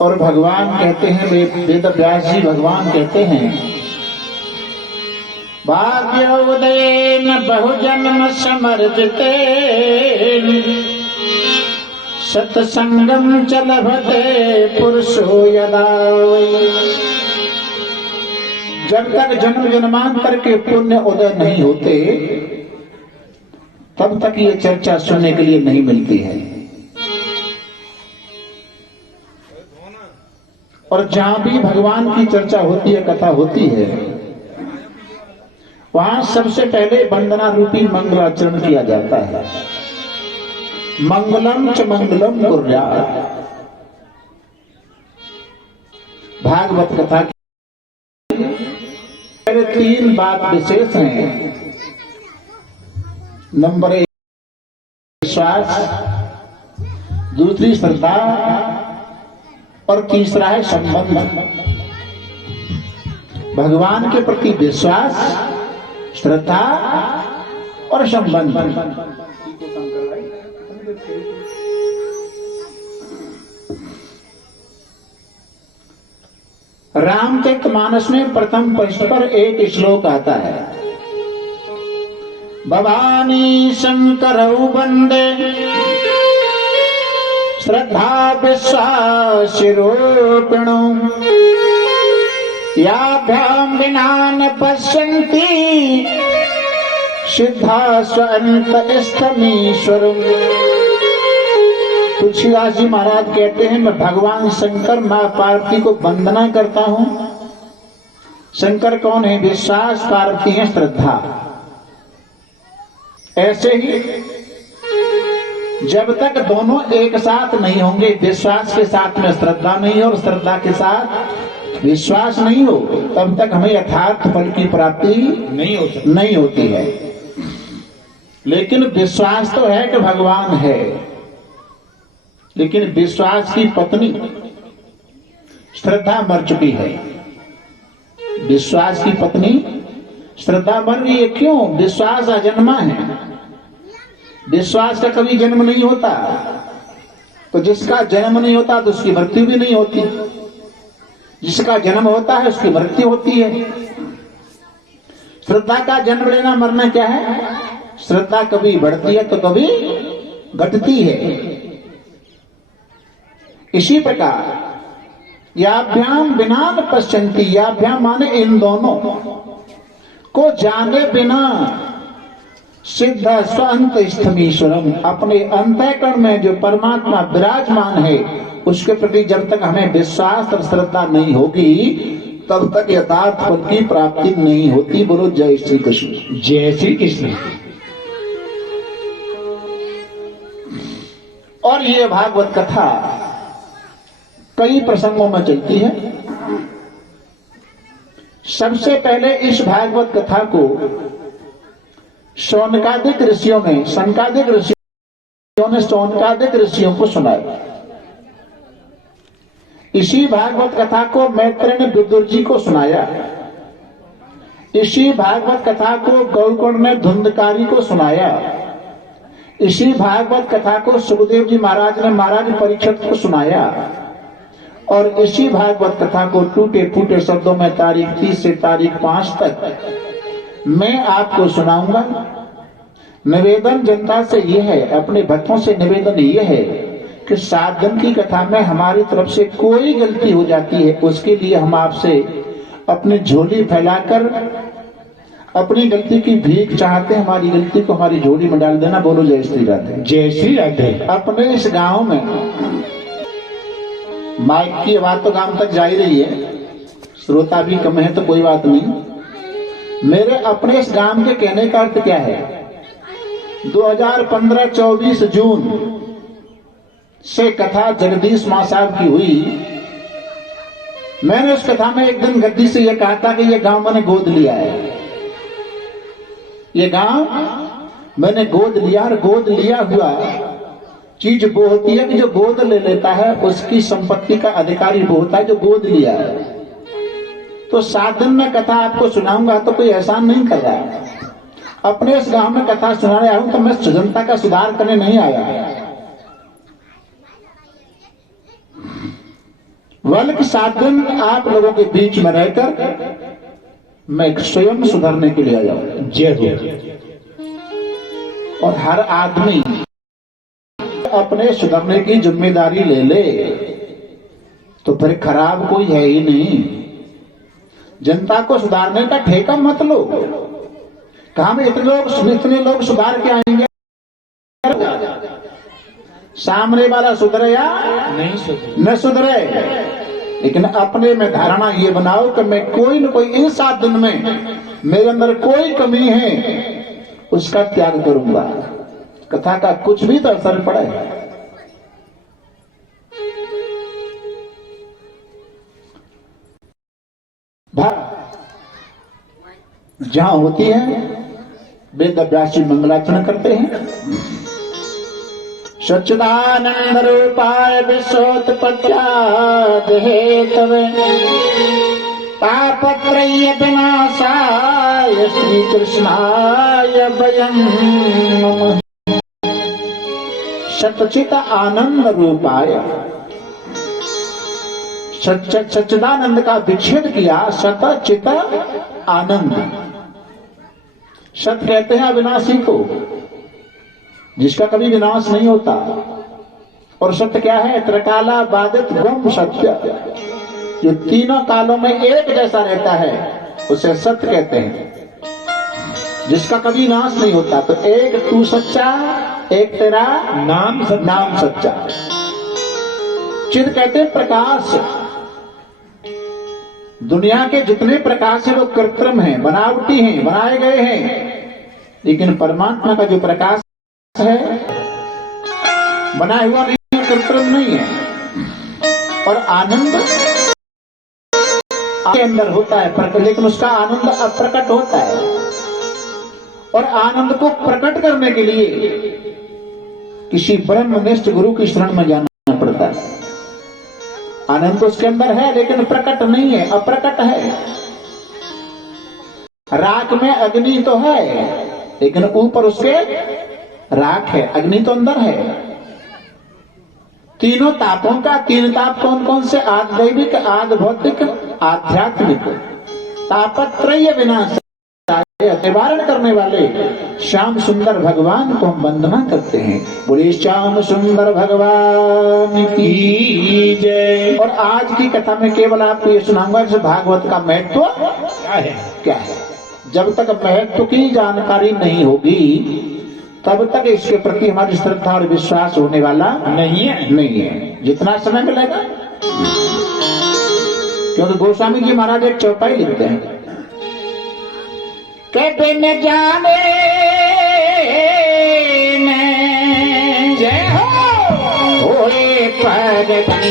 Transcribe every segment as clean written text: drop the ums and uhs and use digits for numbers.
और भगवान कहते हैं, वेद व्यास जी भगवान कहते हैं, भाग्योदयेन बहुजन्म समर्जिते सत्संगम च लभते पुरुषो यदा। जब तक जन्म जन्मांतर के पुण्य उदय नहीं होते तब तक ये चर्चा सुनने के लिए नहीं मिलती है। और जहां भी भगवान की चर्चा होती है, कथा होती है, वहां सबसे पहले वंदना रूपी मंगलाचरण किया जाता है। मंगलम च मंगलम कुर्यात्। भागवत कथा की 3 बात विशेष हैं। नंबर 1 विश्वास, दूसरी श्रद्धा और तीसरा है संबंध। भगवान के प्रति विश्वास, श्रद्धा और संबंध। रामचरितमानस में प्रथम पृष्ठ पर एक श्लोक आता है, भवानी शंकरौ वंदे श्रद्धा विश्वासिरूपिणो याभ्याम विना न पश्यन्ति सिद्धा स्वअन्तस्थमीश्वरम्। तुलसीदास जी महाराज कहते हैं, मैं भगवान शंकर मां पार्वती को वंदना करता हूं। शंकर कौन है? विश्वास, पार्वती है श्रद्धा। ऐसे ही जब तक दोनों एक साथ नहीं होंगे, विश्वास के साथ में श्रद्धा नहीं और श्रद्धा के साथ विश्वास नहीं हो, तब तक हमें यथार्थ फल की प्राप्ति नहीं होती है। लेकिन विश्वास तो है कि भगवान है, लेकिन विश्वास की पत्नी श्रद्धा मर चुकी है। विश्वास की पत्नी श्रद्धा मर गई है। क्यों? विश्वास अजन्मा है। विश्वास का कभी जन्म नहीं होता, तो जिसका जन्म नहीं होता तो उसकी मृत्यु भी नहीं होती। जिसका जन्म होता है उसकी मृत्यु होती है। श्रद्धा का जन्म लेना मरना क्या है? श्रद्धा कभी बढ़ती है तो कभी घटती है। इसी प्रकार याभ्याम विना न पश्यन्ति, याभ्याम माने इन दोनों को जाने बिना सिद्ध स्वअन्तस्थमीश्वरम, अपने अंतःकरण में जो परमात्मा विराजमान है उसके प्रति जब तक हमें विश्वास और श्रद्धा नहीं होगी तब तक यथार्थ फल की प्राप्ति नहीं होती। बोलो जय श्री कृष्ण। जय श्री कृष्ण। और ये भागवत कथा कई प्रसंगों में चलती है। सबसे पहले इस भागवत कथा को शौनकादिक ऋषियों ने, सनकादिक ऋषियों ने शौनकादिक ऋषियों को सुनाया। इसी भागवत कथा को मैत्रेय ने विदुर जी को सुनाया। इसी भागवत कथा को गौकर्ण ने धुंधकारी को सुनाया। इसी भागवत कथा को सुखदेव जी महाराज ने महाराज परीक्षित को सुनाया। और इसी भागवत कथा को टूटे फूटे शब्दों में तारीख 30 से तारीख 5 तक मैं आपको सुनाऊंगा। निवेदन जनता से यह है, अपने भक्तों से निवेदन यह है कि 7 दिन की कथा में हमारी तरफ से कोई गलती हो जाती है, उसके लिए हम आपसे अपनी झोली फैलाकर अपनी गलती की भीख चाहते हैं। हमारी गलती को हमारी झोली में डाल देना। बोलो जय श्री राधे। जय श्री राधे। अपने इस गांव में माइक की आवाज तो गांव तक जा ही रही है, श्रोता भी कम है तो कोई बात नहीं। मेरे अपने इस गांव के कहने का अर्थ क्या है? 2015-24 जून से कथा जगदीश मां साहब की हुई। मैंने उस कथा में एक दिन गद्दी से यह कहा था कि यह गांव मैंने गोद लिया है। ये गांव मैंने गोद लिया। और गोद लिया हुआ चीज वो होती है कि जो गोद ले लेता है उसकी संपत्ति का अधिकारी वो होता है जो गोद लिया है। तो 7 दिन में कथा आपको सुनाऊंगा तो कोई एहसान नहीं कर रहा है। अपने इस गांव में कथा सुनाने आया हूं तो मैं जनता का सुधार करने नहीं आया। बल्कि 7 दिन आप लोगों के बीच में रहकर मैं स्वयं सुधरने के लिए आया हूं। जय हो। और हर आदमी अपने सुधरने की जिम्मेदारी ले ले तो फिर खराब कोई है ही नहीं। जनता को सुधारने का ठेका मत लो। कहा में इतने लोग सुधार के आएंगे, सामने वाला सुधरे या न सुधरे, लेकिन अपने में धारणा ये बनाओ कि मैं कोई न कोई इन 7 दिन में मेरे अंदर कोई कमी है उसका त्याग करूंगा। कथा का कुछ भी तो असर पड़े। जहां होती है वेद व्यासी मंगलाचरण करते हैं। सच्चिदानंद रूपाय विश्वोत्पत्त्यादि हेतवे तापत्रय विनाशाय श्री कृष्णाय वयं नमः। सच्चित आनंद रूपाय, सच्चिदानंद का विच्छेद किया। सत चित आनंद, सत कहते हैं अविनाशी को, जिसका कभी विनाश नहीं होता। और सत्य क्या है? त्रिकाला बाधित ब्रह्म सत्य, जो तीनों कालों में एक जैसा रहता है उसे सत्य कहते हैं, जिसका कभी नाश नहीं होता। तो एक तू सच्चा, एक तेरा नाम सच्चा। चिद कहते हैं प्रकाश। दुनिया के जितने प्रकाश है वो कृत्रिम हैं, बनावटी हैं, बनाए गए हैं, लेकिन परमात्मा का जो प्रकाश है बनाया हुआ नहीं है, कृत्रिम नहीं है। और आनंद के अंदर होता है, लेकिन उसका आनंद अप्रकट होता है। और आनंद को प्रकट करने के लिए किसी ब्रह्मनिष्ठ गुरु की शरण में जाना पड़ता है। आनंद तो उसके अंदर है लेकिन प्रकट नहीं है, अप्रकट है। राख में अग्नि तो है लेकिन ऊपर उसके राख है, अग्नि तो अंदर है। तीनों तापों का 3 ताप कौन कौन से? आद दैविक, आद भौतिक, आध्यात्मिक। तापत्रय विनाश निवारण करने वाले श्याम सुंदर भगवान को हम वंदना करते हैं। बोले श्याम सुंदर भगवान की जय। और आज की कथा में केवल आपको ये सुनाऊंगा कि भागवत का महत्व क्या है। जब तक महत्व की जानकारी नहीं होगी तब तक इसके प्रति हमारी श्रद्धा और विश्वास होने वाला नहीं है। जितना समय मिलेगा, क्योंकि गोस्वामी जी महाराज एक चौपाई लिखते हैं, कहते न जाने जय होए प्रगति,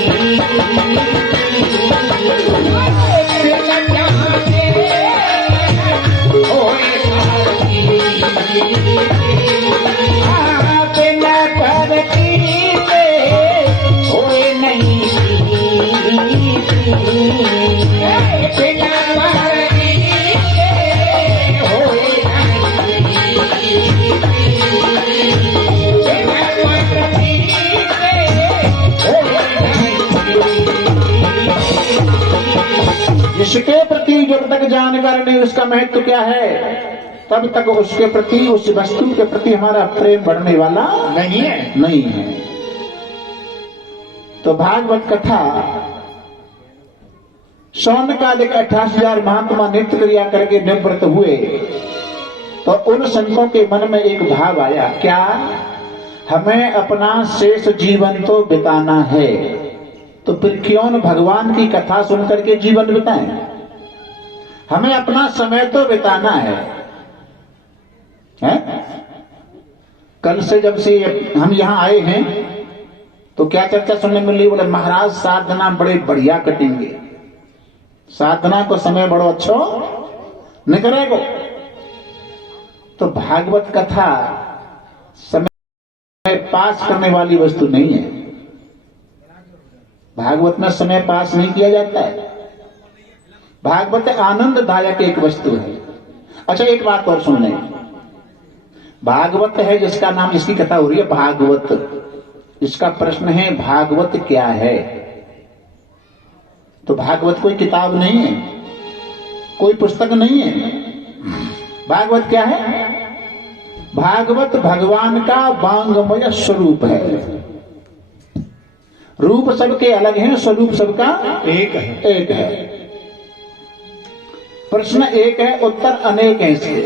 जिसके प्रति जब तक जानकारी नहीं उसका महत्व क्या है, तब तक उसके प्रति, उस वस्तु के प्रति हमारा प्रेम बढ़ने वाला नहीं है। तो भागवत कथा शौनकादिक 88,000 महात्मा नित्य क्रिया करके निवृत्त हुए तो उन संतों के मन में एक भाव आया, क्या हमें अपना शेष जीवन तो बिताना है, तो फिर क्यों न भगवान की कथा सुनकर के जीवन बिताएं। हमें अपना समय तो बिताना है? कल से जब से हम यहाँ आए हैं तो क्या चर्चा सुनने मिली? बोले महाराज साधना बड़े बढ़िया कटेंगे, साधना को समय बड़ो अच्छो निकलेगो। तो भागवत कथा समय पास करने वाली वस्तु नहीं है। भागवत में समय पास नहीं किया जाता है। भागवत आनंददायक एक वस्तु है। अच्छा एक बात और सुन लें, भागवत है जिसका नाम, इसकी कथा हो रही है भागवत, इसका प्रश्न है भागवत क्या है? तो भागवत कोई किताब नहीं है, कोई पुस्तक नहीं है। भागवत क्या है? भागवत भगवान का वांगमय स्वरूप है। रूप सबके अलग हैं, स्वरूप सबका एक है। प्रश्न एक है, उत्तर अनेक है इसके।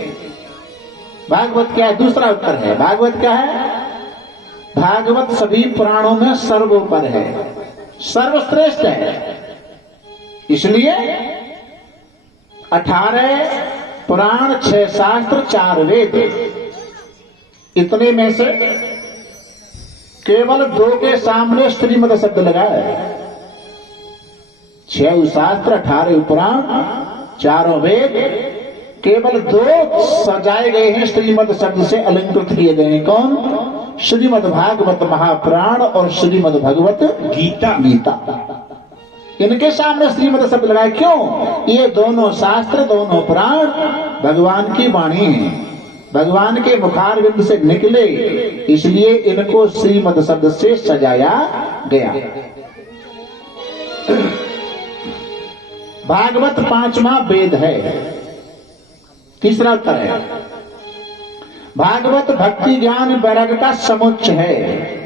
भागवत क्या है? दूसरा उत्तर है, भागवत क्या है? भागवत सभी पुराणों में सर्वोपर है, सर्वश्रेष्ठ है। इसलिए 18 पुराण, 6 शास्त्र, 4 वेद, इतने में से केवल 2 के सामने श्रीमद शब्द लगा है। 6 शास्त्र, 18 पुराण, 4 वेद, केवल 2 सजाए गए हैं श्रीमद शब्द से, अलंकृत किए गए हैं। कौन? श्रीमद भागवत महापुराण और श्रीमद भगवत गीता। इनके सामने श्रीमद शब्द लगाए। क्यों? ये दोनों शास्त्र, दोनों पुराण भगवान की वाणी है, भगवान के मुखारविंद से निकले, इसलिए इनको श्रीमद शब्द से सजाया गया। भागवत 5वां वेद है। तीसरा उत्तर है, भागवत भक्ति ज्ञान वैराग्य का समुच्चय है।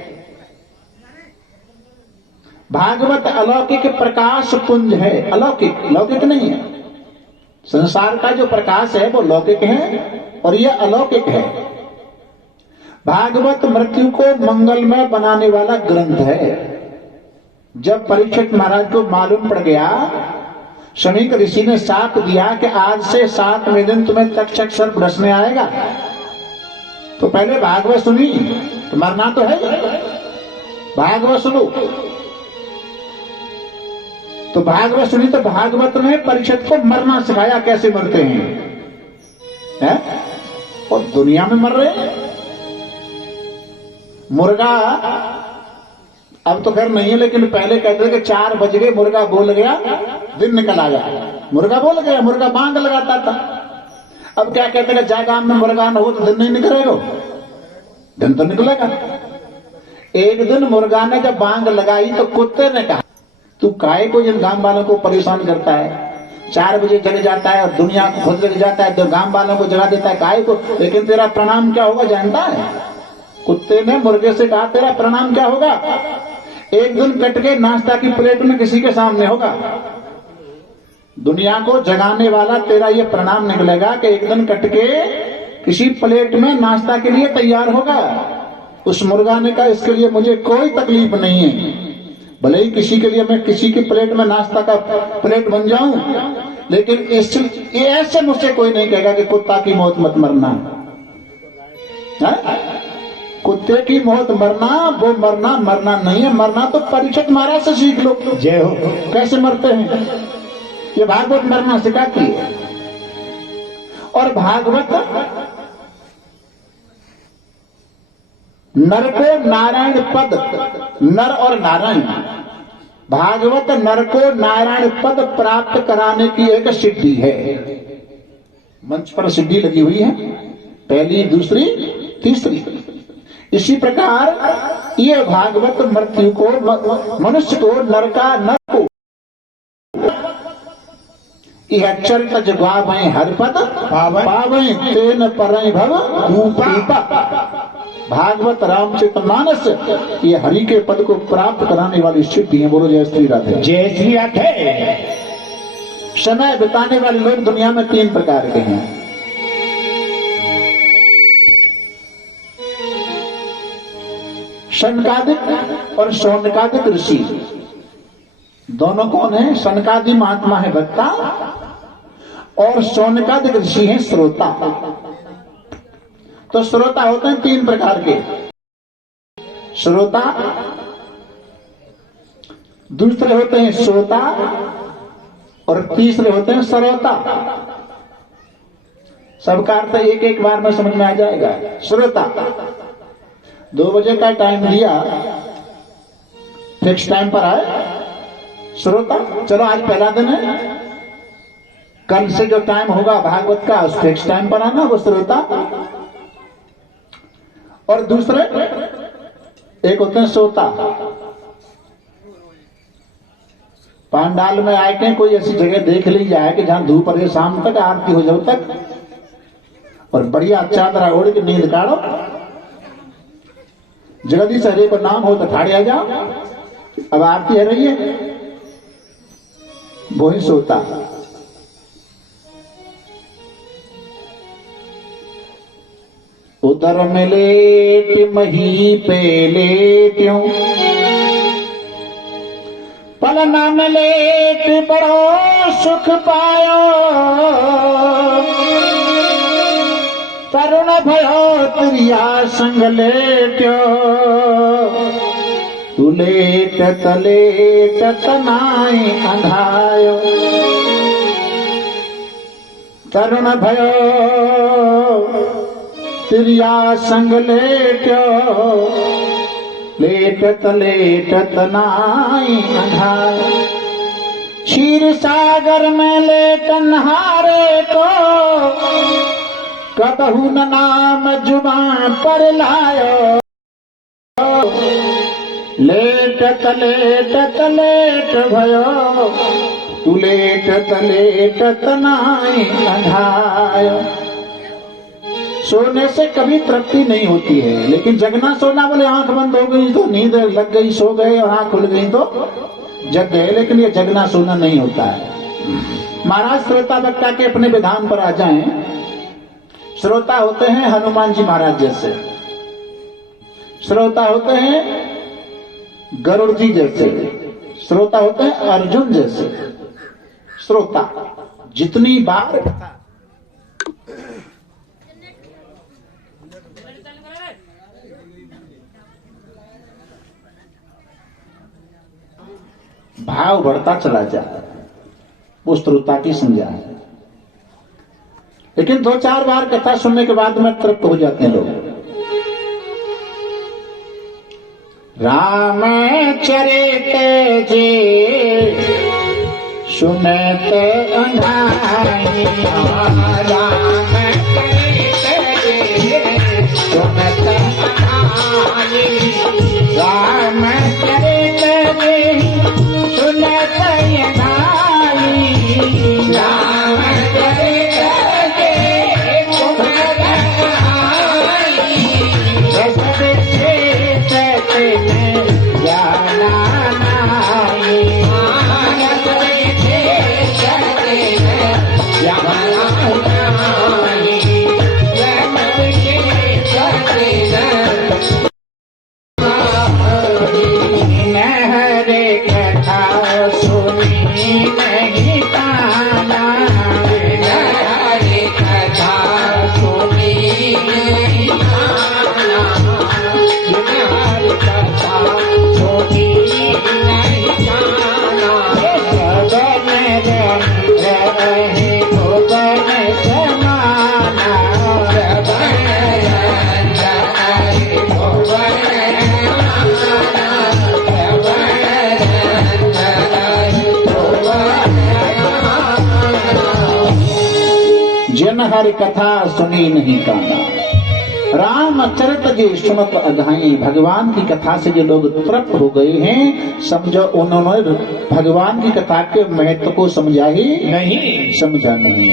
भागवत अलौकिक प्रकाश पुंज है। अलौकिक, लौकिक नहीं है। संसार का जो प्रकाश है वो लौकिक है और यह अलौकिक है। भागवत मृत्यु को मंगलमय बनाने वाला ग्रंथ है। जब परीक्षित महाराज को मालूम पड़ गया, शमीक ऋषि ने शाप दिया कि आज से 7वें दिन तुम्हें तक्षक सर्प डसने आएगा, तो पहले भागवत सुनी, तो मरना तो है, भागवत सुनो। तो भागवत सुनी, तो भागवत ने परीक्षित को मरना सिखाया, कैसे मरते हैं, और दुनिया में मर रहे हैं। मुर्गा अब तो खैर नहीं है, लेकिन पहले कहते थे कि 4 बज गए, मुर्गा बोल गया, दिन निकल आया। मुर्गा बोल गया, मुर्गा बांग लगाता था। अब क्या कहते हैं, जागा में मुर्गा न हो तो दिन नहीं निकलेगा, दिन तो निकलेगा। एक दिन मुर्गा ने जब बांग लगाई तो कुत्ते ने कहा, तू काहे को जिन गांव वालों को परेशान करता है? 4 बजे जग जाता है और दुनिया को खुद जग जाता है, तो गांव वालों को जगा देता है काहे को? लेकिन तेरा प्रणाम क्या होगा जानता है? कुत्ते ने मुर्गे से कहा, तेरा प्रणाम क्या होगा? एक दिन कट के नाश्ता की प्लेट में किसी के सामने होगा। दुनिया को जगाने वाला तेरा ये प्रणाम निकलेगा कि एक दिन कट के किसी प्लेट में नाश्ता के लिए तैयार होगा। उस मुर्गा ने कहा, इसके लिए मुझे कोई तकलीफ नहीं है, भले ही किसी के लिए मैं किसी की प्लेट में नाश्ता का प्लेट बन जाऊं, लेकिन ऐसे मुझसे कोई नहीं कहेगा कि कुत्ता की मौत मत मरना है? कुत्ते की मौत मरना, वो मरना नहीं है। मरना तो परीक्षित महाराज से सीख लो, जय हो, कैसे मरते हैं। ये भागवत मरना सिखाती है। और भागवत नर को नारायण पद, नर और नारायण, भागवत नर को नारायण पद प्राप्त कराने की एक सिद्धि है। मंच पर सिद्धि लगी हुई है, पहली, दूसरी, तीसरी। इसी प्रकार ये भागवत मृत्यु को, मनुष्य को, नर का नर को, यह चरित जगावे हर पद पावे तेन परई भव ऊपा। भागवत रामचरितमानस ये हरि के पद को प्राप्त कराने वाली सिद्धि है। बोलो जय श्री राधे। जय श्री राधे। समय बिताने वाले लोग दुनिया में 3 प्रकार के हैं। सनकादिक और शौनकादिक ऋषि, दोनों कौन है? सनकादि महात्मा है वक्ता और शौनकादिक ऋषि हैं श्रोता। तो श्रोता होते हैं 3 प्रकार के। श्रोता, दूसरे होते हैं श्रोता और तीसरे होते हैं श्रोता। सबका अर्थ एक एक बार में समझ में आ जाएगा। श्रोता, 2 बजे का टाइम दिया, फिक्स टाइम पर आए, श्रोता। चलो आज पहला दिन है, कल से जो टाइम होगा भागवत का उस फिक्स टाइम पर आना, वो श्रोता। और दूसरे एक होते हैं श्रोता, पांडाल में आके कोई ऐसी जगह देख ली जाए कि जहां धूप रहे शाम तक आरती हो जाओ तक, और बढ़िया चादरा ओढ़ के नींद काढ़ो, जगदीश हरे का नाम हो तो ठाड़े आ जाओ। अब आरती है रही है, वो ही सोता। उदर में लेट मही पे लेट्यूं, पलना में लेट बड़ो सुख पायो, तरुण भयो तुरिया संग लेट्यो, तू लेट तलेट तनाई अंधायो, तरुण भयो तुरिया संग लेट्यो, लेटत लेटत नाई अंधायो, क्षीर सागर में लेटन हारे को, कबहू न नाम जुबान पर लायो, लेटत लेटत लेट भयो, तू लेटत लेटत नाई अंधायो। सोने से कभी तृप्ति नहीं होती है, लेकिन जगना सोना बोले आंख बंद हो गई तो नींद लग गई, सो गए, और आंख खुल गई तो जग गए, लेकिन ये जगना सोना नहीं होता है। महाराज श्रोता वक्ता के अपने विधान पर आ जाएं। श्रोता होते हैं हनुमान जी महाराज जैसे, श्रोता होते हैं गरुड़ जी जैसे, श्रोता होते हैं अर्जुन जैसे। श्रोता जितनी बार भाव बढ़ता चला जाता है, वो श्रोता की संज्ञा है। लेकिन 2-4 बार कथा सुनने के बाद में तृप्त हो जाते हैं लोग। राम चरित जे सुनत अंधाई, राम चरित जे सुनत अंधाई, राम चरित जे सुनत अंधाई, राम चरित जन हरि कथा सुनी नहीं काना, राम चरित जे सुनत अघाई। भगवान की कथा से जो लोग तृप्त हो गए हैं, समझो उन्होंने भगवान की कथा के महत्व को समझा ही नहीं, समझा नहीं।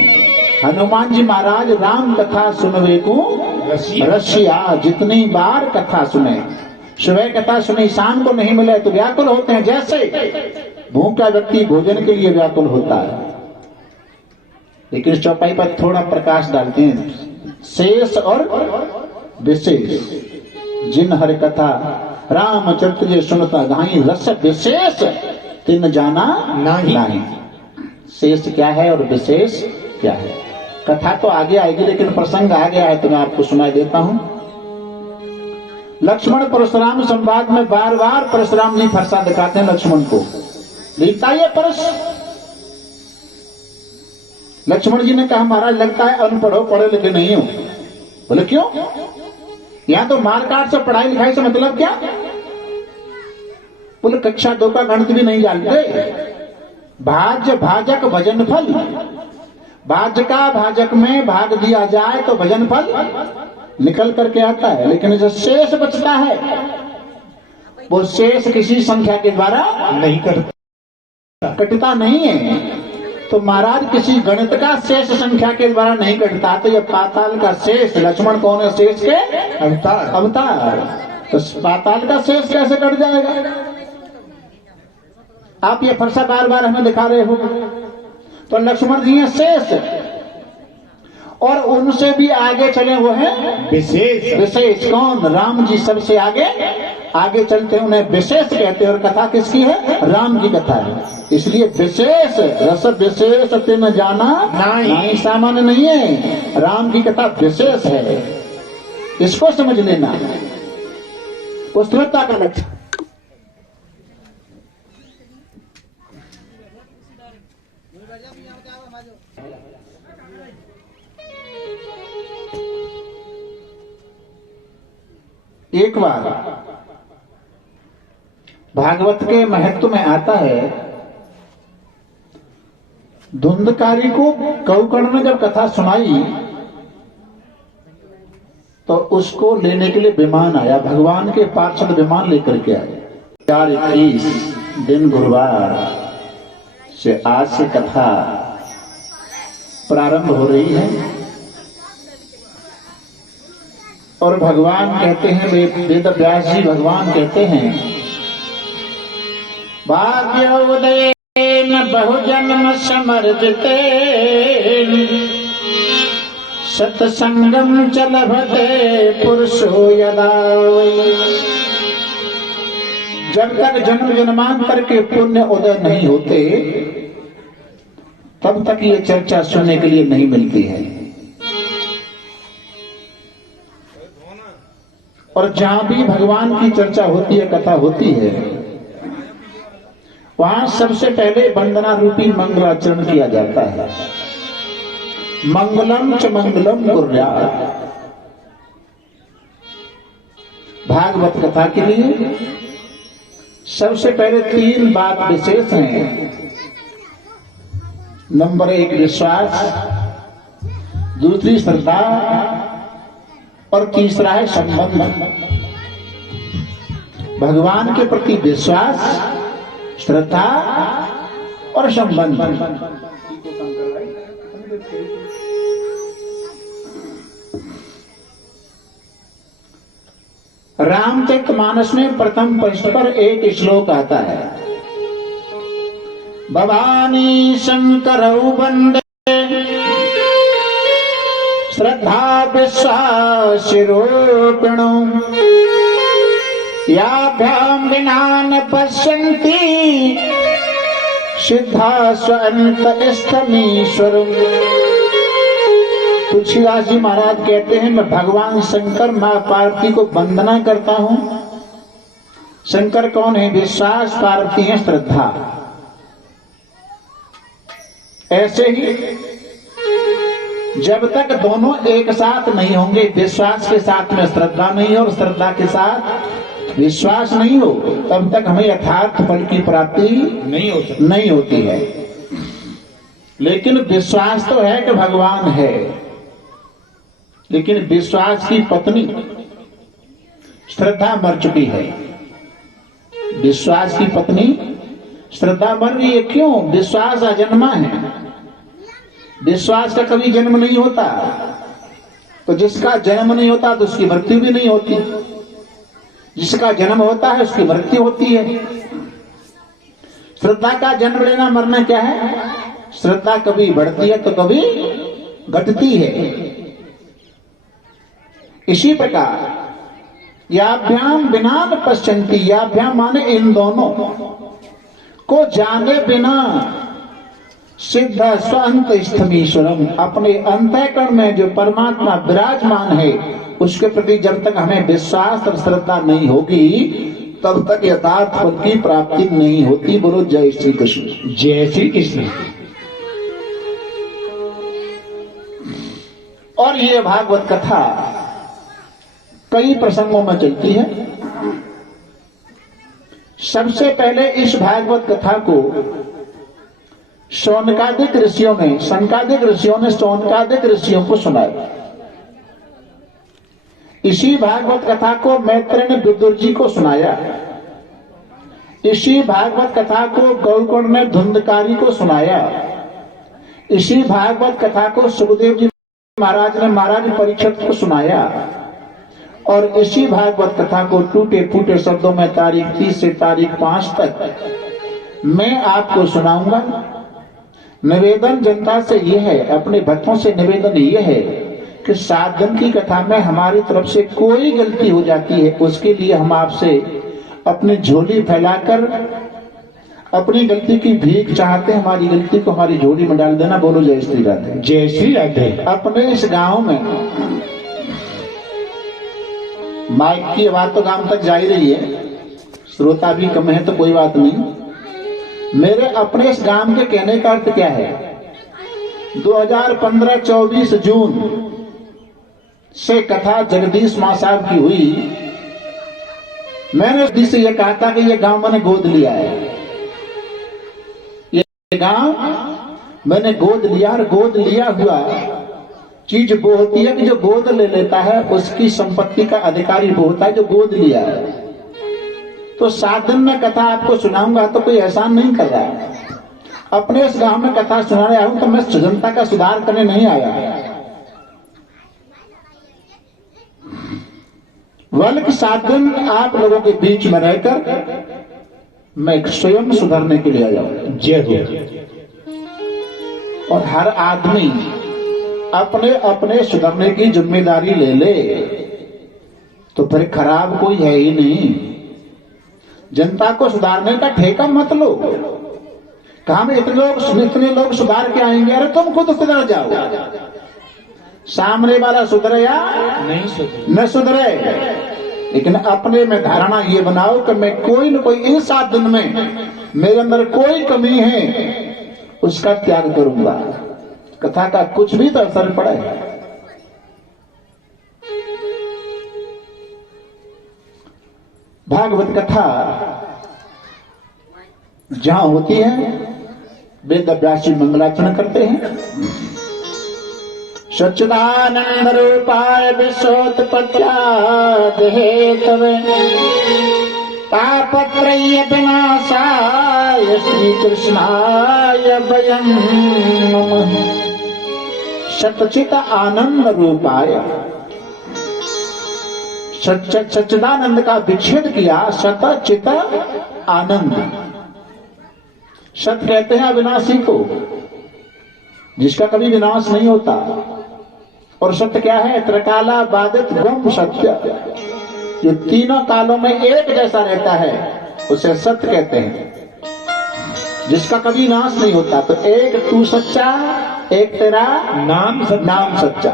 हनुमान जी महाराज राम कथा सुनवे को रसिया, जितनी बार कथा सुने, सुबह कथा सुने, शाम को नहीं मिले तो व्याकुल होते हैं। जैसे भूखा व्यक्ति भोजन के लिए व्याकुल होता है, लेकिन चौपाई पर थोड़ा प्रकाश डालते हैं, शेष और विशेष। जिन हरि कथा रामचरित जे सुनता गाई, रस विशेष तिन जाना नहीं। शेष क्या है और विशेष क्या है? कथा तो आगे आएगी, लेकिन प्रसंग आ गया है तो मैं आपको सुनाई देता हूं। लक्ष्मण परशुराम संवाद में बार बार परशुराम जी फरसा दिखाते हैं लक्ष्मण को, लिखता ये परस। लक्ष्मण जी ने कहा महाराज लगता है अनपढ़ हो, पढ़े लिखे नहीं हो। बोले क्यों? यहां तो मारकाट से पढ़ाई लिखाई से मतलब क्या? बोले कक्षा 2 का गणित भी नहीं जानते। भाज्य भाजक भजन फल, भाज्य का भाजक में भाग दिया जाए तो भजन फल निकल करके आता है, लेकिन जो शेष बचता है वो शेष किसी संख्या के द्वारा नहीं करता। कटता नहीं है। तो महाराज किसी गणित का शेष संख्या के द्वारा नहीं कटता, तो यह पाताल का शेष, लक्ष्मण कौन है? शेष के अवतार। तो पाताल का शेष कैसे कट जाएगा? आप ये फरसा बार बार हमें दिखा रहे हो। तो लक्ष्मण जी हैं शेष, और उनसे भी आगे चले वो हैं विशेष। विशेष कौन? राम जी सबसे आगे चलते हैं, उन्हें विशेष कहते हैं। और कथा किसकी है? राम की कथा है। इसलिए विशेष रस विशेष न जाना नहीं, सामान्य नहीं है। राम की कथा विशेष है, इसको समझ लेना। वो श्रद्धा का लक्ष्य। एक बार भागवत के महत्व में आता है, धुंधकारी को गौकर्ण ने जब कथा सुनाई तो उसको लेने के लिए विमान आया। भगवान के पार्षद विमान लेकर के आए। 4-21 दिन गुरुवार से आज से कथा प्रारंभ हो रही है। और भगवान कहते हैं, वेद व्यास जी भगवान कहते हैं, भाग्योदयेन बहुजन्म समर्जिते सत्संगम च लभते पुरुषो यदा वै। जब तक जन्म जन्मांतर के पुण्य उदय नहीं होते तब तक ये चर्चा सुनने के लिए नहीं मिलती है। और जहां भी भगवान की चर्चा होती है, कथा होती है, वहां सबसे पहले वंदना रूपी मंगलाचरण किया जाता है। मंगलम च मंगलम कुर्यात्। भागवत कथा के लिए सबसे पहले 3 बात विशेष हैं। नंबर 1 विश्वास, दूसरी श्रद्धा, और तीसरा है संबंध। भगवान के प्रति विश्वास, श्रद्धा और संबंध। रामचरितमानस में प्रथम पृष्ठ पर एक श्लोक आता है, भवानी शंकरौ वंदे श्रद्धा विश्वासिरूपिणो याभ्याम विना न पश्यन्ति सिद्धा स्वन्तस्थमीश्वरम्। तुलसीदास जी महाराज कहते हैं, मैं भगवान शंकर मां पार्वती को वंदना करता हूं। शंकर कौन है? विश्वास, पार्वती है श्रद्धा। ऐसे ही जब तक दोनों एक साथ नहीं होंगे, विश्वास के साथ में श्रद्धा नहीं और श्रद्धा के साथ विश्वास नहीं हो, तब तक हमें यथार्थ फल की प्राप्ति नहीं होती है। लेकिन विश्वास तो है कि भगवान है, लेकिन विश्वास की पत्नी श्रद्धा मर चुकी है। विश्वास की पत्नी श्रद्धा मर रही है। क्यों? विश्वास अजन्मा है। विश्वास का कभी जन्म नहीं होता। तो जिसका जन्म नहीं होता तो उसकी मृत्यु भी नहीं होती। जिसका जन्म होता है उसकी मृत्यु होती है। श्रद्धा का जन्म लेना मरना क्या है? श्रद्धा कभी बढ़ती है तो कभी घटती है। इसी प्रकार याभ्याम बिना न पश्यन्ति, याभ्याम माने इन दोनों को जाने बिना सिद्ध स्वअंत स्थमीश्वरम, अपने अंतःकरण में जो परमात्मा विराजमान है उसके प्रति जब तक हमें विश्वास और श्रद्धा नहीं होगी तब तक यथार्थ फल की प्राप्ति नहीं होती। बोलो जय श्री कृष्ण। जय श्री कृष्ण। और ये भागवत कथा कई प्रसंगों में चलती है। सबसे पहले इस भागवत कथा को शौनकादिक ऋषियों ने शौनकादिक ऋषियों को सुनाया। इसी भागवत कथा को मैत्रेय ने विदुर जी को सुनाया। इसी भागवत कथा को गौकुंड में धुंधकारी को सुनाया। इसी भागवत कथा को सुखदेव जी महाराज ने महाराज परीक्षित को सुनाया। और इसी भागवत कथा को टूटे फूटे शब्दों में तारीख 30 से तारीख 5 तक मैं आपको सुनाऊंगा। निवेदन जनता से यह है, अपने भक्तों से निवेदन यह है कि 7 दिन की कथा में हमारी तरफ से कोई गलती हो जाती है, उसके लिए हम आपसे अपनी झोली फैलाकर अपनी गलती की भीख चाहते हैं। हमारी गलती को हमारी झोली में डाल देना। बोलो जय श्री राधे। जय श्री राधे। अपने इस गांव में माइक की आवाज तो गांव तक जा ही रही है, श्रोता भी कम है तो कोई बात नहीं। मेरे अपने इस गांव के कहने का अर्थ क्या है? 2015-24 जून से कथा जगदीश मां साहब की हुई। मैंने दी से यह कहा था कि यह गांव मैंने गोद लिया है, ये गांव मैंने गोद लिया। और गोद लिया हुआ चीज वो होती है कि जो गोद ले लेता है उसकी संपत्ति का अधिकारी वो होता है जो गोद लिया है। तो 7 दिन में कथा आपको सुनाऊंगा तो कोई एहसान नहीं कर रहा है। अपने इस गांव में कथा सुनाने आया हूं तो मैं जनता का सुधार करने नहीं आया, बल्कि 7 दिन आप लोगों के बीच में रहकर मैं स्वयं सुधरने के लिए आया हूं। जय हो। और हर आदमी अपने अपने सुधरने की जिम्मेदारी ले ले तो फिर खराब कोई है ही नहीं। जनता को सुधारने का ठेका मत लो। कहा में इतने लोग सुधार के आएंगे, अरे तुम खुद सुधर जाओ। सामने वाला सुधरे या न सुधरे, लेकिन अपने में धारणा ये बनाओ कि मैं कोई न कोई इन 7 दिन में मेरे अंदर कोई कमी है उसका त्याग करूंगा। कथा का कुछ भी तो असर पड़े। भागवत कथा जहां होती है वेद व्यास जी मंगलाचरण करते हैं। सच्चिदानंद रूपाय विश्वोत्पत्त्यादि हेतवे तापत्रय विनाशाय श्री कृष्णाय वयं नमः। सच्चित आनंद रूपाय, सच्चिदानंद का विच्छेद किया। सतचित आनंद, सत कहते हैं अविनाशी को, जिसका कभी विनाश नहीं होता। और सत्य क्या है? त्रिकाला बाधित ब्रह्म सत्य, जो तीनों कालों में एक जैसा रहता है उसे सत्य कहते हैं, जिसका कभी नाश नहीं होता। तो एक तू सच्चा, एक तेरा नाम सच्चा।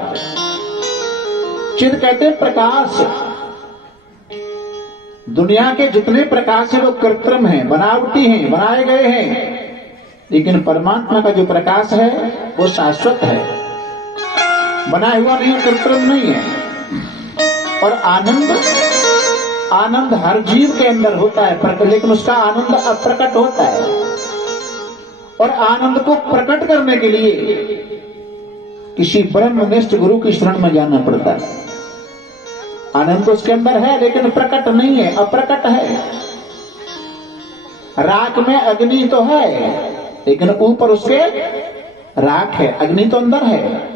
चिद कहते हैं प्रकाश। दुनिया के जितने प्रकाश है वो कृत्रिम हैं, बनावटी हैं, बनाए गए हैं, लेकिन परमात्मा का जो प्रकाश है वो शाश्वत है, बना हुआ नहीं, कृत्रिम नहीं है। और आनंद हर जीव के अंदर होता है, लेकिन उसका आनंद अप्रकट होता है। और आनंद को प्रकट करने के लिए किसी ब्रह्मनिष्ठ गुरु की शरण में जाना पड़ता है। आनंद तो उसके अंदर है लेकिन प्रकट नहीं है, अप्रकट है। राख में अग्नि तो है लेकिन ऊपर उसके राख है, अग्नि तो अंदर है।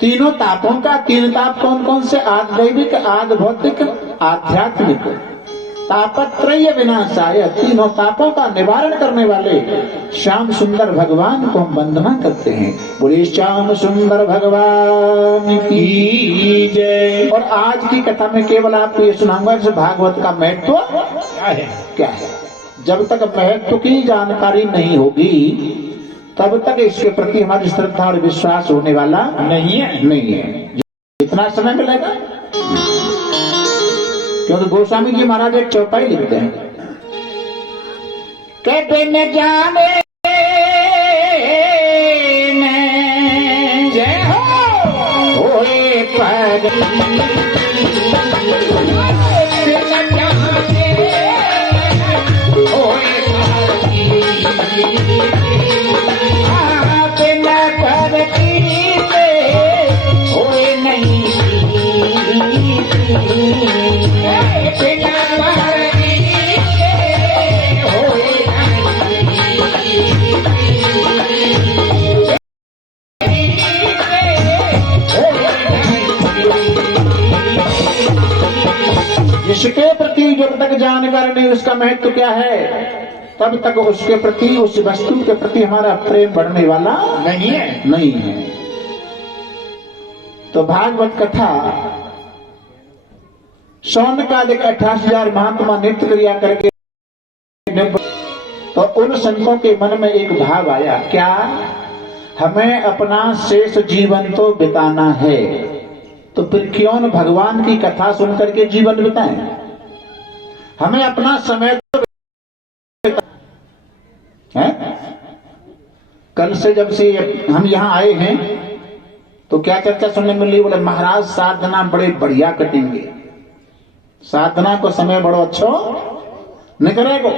तीनों तापों का 3 ताप कौन कौन से? आदि दैविक, आदि भौतिक, आध्यात्मिक। तापत्रय विनाशाय, तीनों तापों का निवारण करने वाले श्याम सुंदर भगवान को हम वंदना करते हैं। बोले श्याम सुंदर भगवान की जय। और आज की कथा में केवल आपको ये सुनाऊंगा कि भागवत का महत्व क्या है। जब तक महत्व की जानकारी नहीं होगी तब तक इसके प्रति हमारी श्रद्धा और विश्वास होने वाला नहीं है। इतना समय मिलेगा, क्योंकि गोस्वामी जी महाराज एक चौपाई लिखते हैं, कहते न जाने जय हो होए पगली जानकारी नहीं उसका महत्व क्या है, तब तक उसके प्रति, उस वस्तु के प्रति हमारा प्रेम बढ़ने वाला नहीं है। तो भागवत कथा शौनकादिक 28,000 महात्मा नृत्य क्रिया करके, तो उन संतों के मन में एक भाव आया, क्या हमें अपना शेष जीवन तो बिताना है, तो फिर क्यों न भगवान की कथा सुनकर के जीवन बिताएं। हमें अपना समय तो है। कल से जब से हम यहाँ आए हैं तो क्या चर्चा सुनने मिली, बोले महाराज साधना बड़े बढ़िया कटेंगे, साधना को समय बड़ो अच्छो निकलेगो।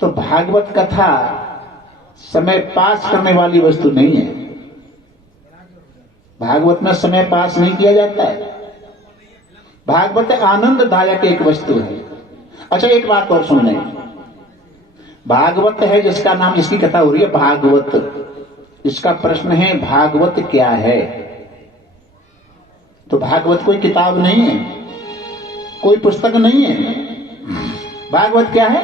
तो भागवत कथा समय पास करने वाली वस्तु नहीं है। भागवत में समय पास नहीं किया जाता है। भागवत आनंददायक एक वस्तु है। अच्छा एक बात और सुन लें, भागवत है जिसका नाम, जिसकी कथा हो रही है भागवत, इसका प्रश्न है भागवत क्या है। तो भागवत कोई किताब नहीं है, कोई पुस्तक नहीं है। भागवत क्या है?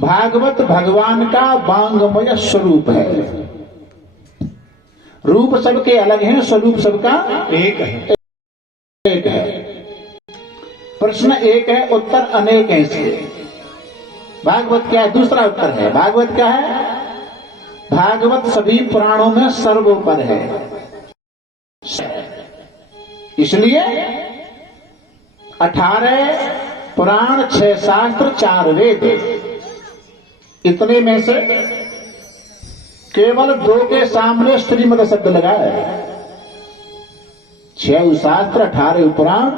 भागवत भगवान का वांगमय स्वरूप है। रूप सबके अलग हैं, स्वरूप सबका एक है। प्रश्न एक है, उत्तर अनेक है इसके। भागवत क्या है? दूसरा उत्तर है, भागवत क्या है? भागवत सभी पुराणों में सर्वोपर है। इसलिए 18 पुराण, 6 शास्त्र, 4 वेद, इतने में से केवल 2 के सामने श्रीमद शब्द लगा है। 6 शास्त्र, 18 पुराण,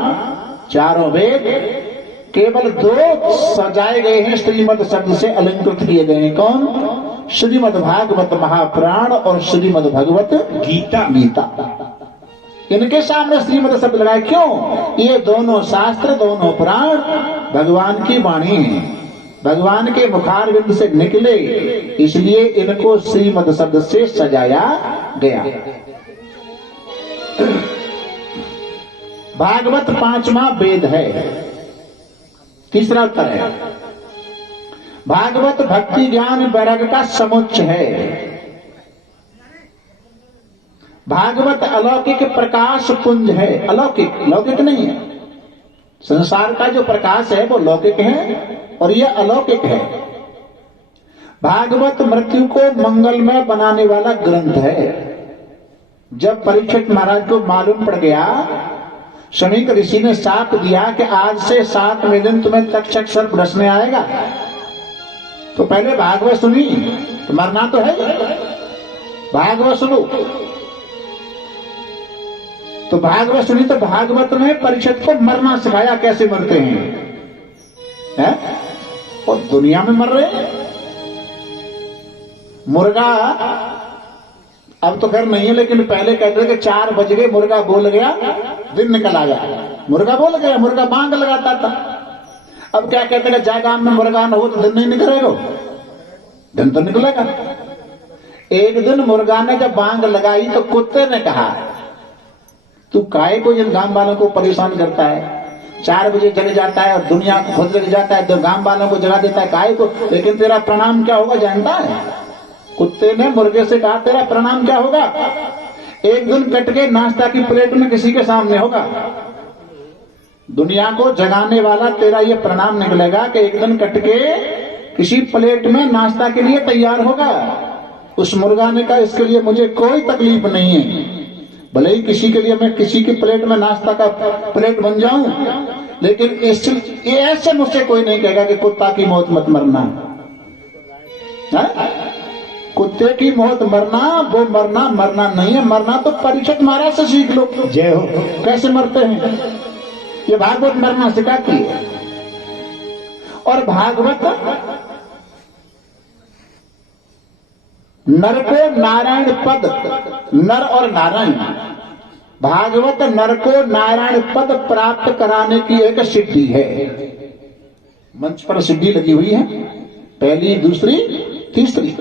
4 वेद, केवल 2 सजाए गए हैं श्रीमद शब्द से, अलंकृत किए गए हैं। कौन? श्रीमद भागवत महापुराण और श्रीमद भगवत गीता। इनके सामने श्रीमद शब्द लगाए। क्यों? ये दोनों शास्त्र, दोनों पुराण भगवान की वाणी है, भगवान के मुखारविंद से निकले, इसलिए इनको श्रीमद शब्द से सजाया गया। भागवत 5वां वेद है। तीसरा उत्तर है, भागवत भक्ति ज्ञान वैराग्य का समुच्चय है। भागवत अलौकिक प्रकाश पुंज है। अलौकिक, लौकिक नहीं है। संसार का जो प्रकाश है वो लौकिक है और यह अलौकिक है। भागवत मृत्यु को मंगलमय बनाने वाला ग्रंथ है। जब परीक्षित महाराज को मालूम पड़ गया, शमीक ऋषि ने शाप दिया कि आज से 7वें दिन तुम्हें तक्षक सर्प डसने आएगा, तो पहले भागवत सुनी, तो मरना तो है, भागवत सुनो। तो भागवत सुनी, तो भागवत में परीक्षित को मरना सिखाया, कैसे मरते हैं, और दुनिया में मर रहे हैं। मुर्गा अब तो खैर नहीं है, लेकिन पहले कहते थे कि 4 बज गए, मुर्गा बोल गया, दिन निकल आया। मुर्गा बोल गया, मुर्गा बांग लगाता था। अब क्या कहते हैं, जागाम में मुर्गा न हो तो दिन नहीं निकलेगा, दिन तो निकलेगा। एक दिन मुर्गा ने जब बांग लगाई तो कुत्ते ने कहा, तू काहे को इन गांव वालों को परेशान करता है? 4 बजे जग जाता है और दुनिया को खुद जग जाता है, तो गांव वालों को जगा देता है, काहे को? लेकिन तेरा प्रणाम क्या होगा जानता है? कुत्ते ने मुर्गे से कहा, तेरा प्रणाम क्या होगा? एक दिन कट के नाश्ता की प्लेट में किसी के सामने होगा। दुनिया को जगाने वाला तेरा ये प्रणाम निकलेगा कि एक दिन कट के किसी प्लेट में नाश्ता के लिए तैयार होगा। उस मुर्गा ने कहा, इसके लिए मुझे कोई तकलीफ नहीं है, भले ही किसी के लिए मैं किसी की प्लेट में नाश्ता का प्लेट बन जाऊं, लेकिन ये ऐसे मुझसे कोई नहीं कहेगा कि कुत्ता की मौत मत मरना है? कुत्ते की मौत मरना, वो मरना नहीं है। मरना तो परीक्षित महाराज से सीख लो, जय हो, कैसे मरते हैं। ये भागवत मरना सिखाती है। और भागवत नर को नारायण पद, नर और नारायण, भागवत नर को नारायण पद प्राप्त कराने की एक सिद्धि है। मंच पर सिद्धि लगी हुई है, पहली, दूसरी, तीसरी।